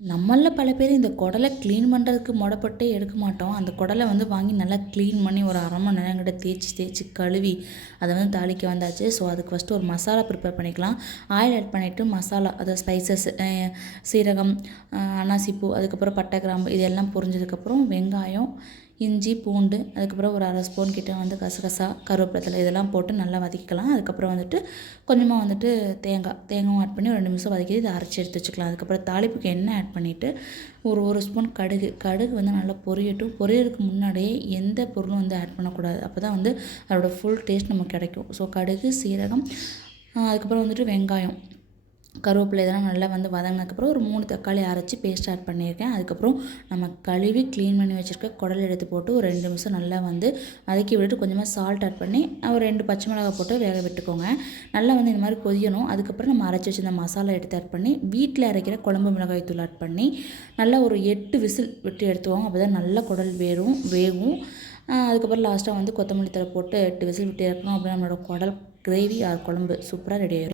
நம்மளில் பல பேர் இந்த குடலை க்ளீன் பண்ணுறதுக்கு மொடப்பட்டே எடுக்க மாட்டோம். அந்த குடலை வந்து வாங்கி நல்லா க்ளீன் பண்ணி ஒரு அரை மணி நேரம் கிட்ட தேய்ச்சி தேய்ச்சி கழுவி அதை வந்து தாளிக்க வந்தாச்சு. ஸோ அதுக்கு ஃபஸ்ட்டு ஒரு மசாலா ப்ரிப்பேர் பண்ணிக்கலாம். ஆயில் ஆட் பண்ணிவிட்டு மசாலா அதை ஸ்பைசஸ் சீரகம் அனாசிப்பூ அதுக்கப்புறம் பட்டை கிராம்பு இதெல்லாம் பொரிஞ்சதுக்கப்புறம் வெங்காயம் இஞ்சி பூண்டு அதுக்கப்புறம் ஒரு அரை ஸ்பூன் கிட்ட வந்து கசகசா கருவேப்பிலை இதெல்லாம் போட்டு நல்லா வதக்கிக்கலாம். அதுக்கப்புறம் வந்துட்டு கொஞ்சமாக வந்துட்டு தேங்காய் தேங்காயும் ஆட் பண்ணி ஒரு ரெண்டு நிமிஷம் வதக்கி இதை அரைச்சி எடுத்து வச்சுக்கலாம். அதுக்கப்புறம் தாளிப்புக்கு எண்ணெய் ஆட் பண்ணிவிட்டு ஒரு ஒரு ஸ்பூன் கடுகு. கடுகு வந்து நல்லா பொரியட்டும். பொரியறதுக்கு முன்னாடியே எந்த பொருளும் வந்து ஆட் பண்ணக்கூடாது. அப்போ தான் வந்து அதோட ஃபுல் டேஸ்ட் நமக்கு கிடைக்கும். ஸோ கடுகு சீரகம் அதுக்கப்புறம் வந்துட்டு வெங்காயம். கருவேப்பிலை இதெல்லாம் நல்லா வந்து வதங்கினதுக்கப்புறம் ஒரு மூணு தக்காளி அரைச்சி பேஸ்ட் ஆட் பண்ணியிருக்கேன். அதுக்கப்புறம் நம்ம கழுவி க்ளீன் பண்ணி வச்சுருக்க குடல் எடுத்து போட்டு ஒரு ரெண்டு நிமிஷம் நல்லா வந்து வதக்கி விட்டுட்டு கொஞ்சமாக சால்ட் ஆட் பண்ணி ஒரு ரெண்டு பச்சை மிளகாய் போட்டு வேக விட்டுக்கோங்க. நல்லா வந்து இந்த மாதிரி கொதிக்கணும் அதுக்கப்புறம் நம்ம அரைச்சி வச்சிருந்த மசாலா எடுத்து ஆட் பண்ணி வீட்டில் அரைக்கிற குழம்பு மிளகாய் தூள் ஆட் பண்ணி நல்லா ஒரு எட்டு விசில் விட்டு எடுத்துவாங்க அப்போ தான் நல்லா குடல் வேறும் வேகும். அதுக்கப்புறம் லாஸ்ட்டாக வந்து கொத்தமல்லி தழை போட்டு எட்டு விசில் விட்டு இறக்கணும். அப்படின்னா நம்மளோட குடல் கிரேவி ஆர் குழம்பு சூப்பராக ரெடி ஆயிடும்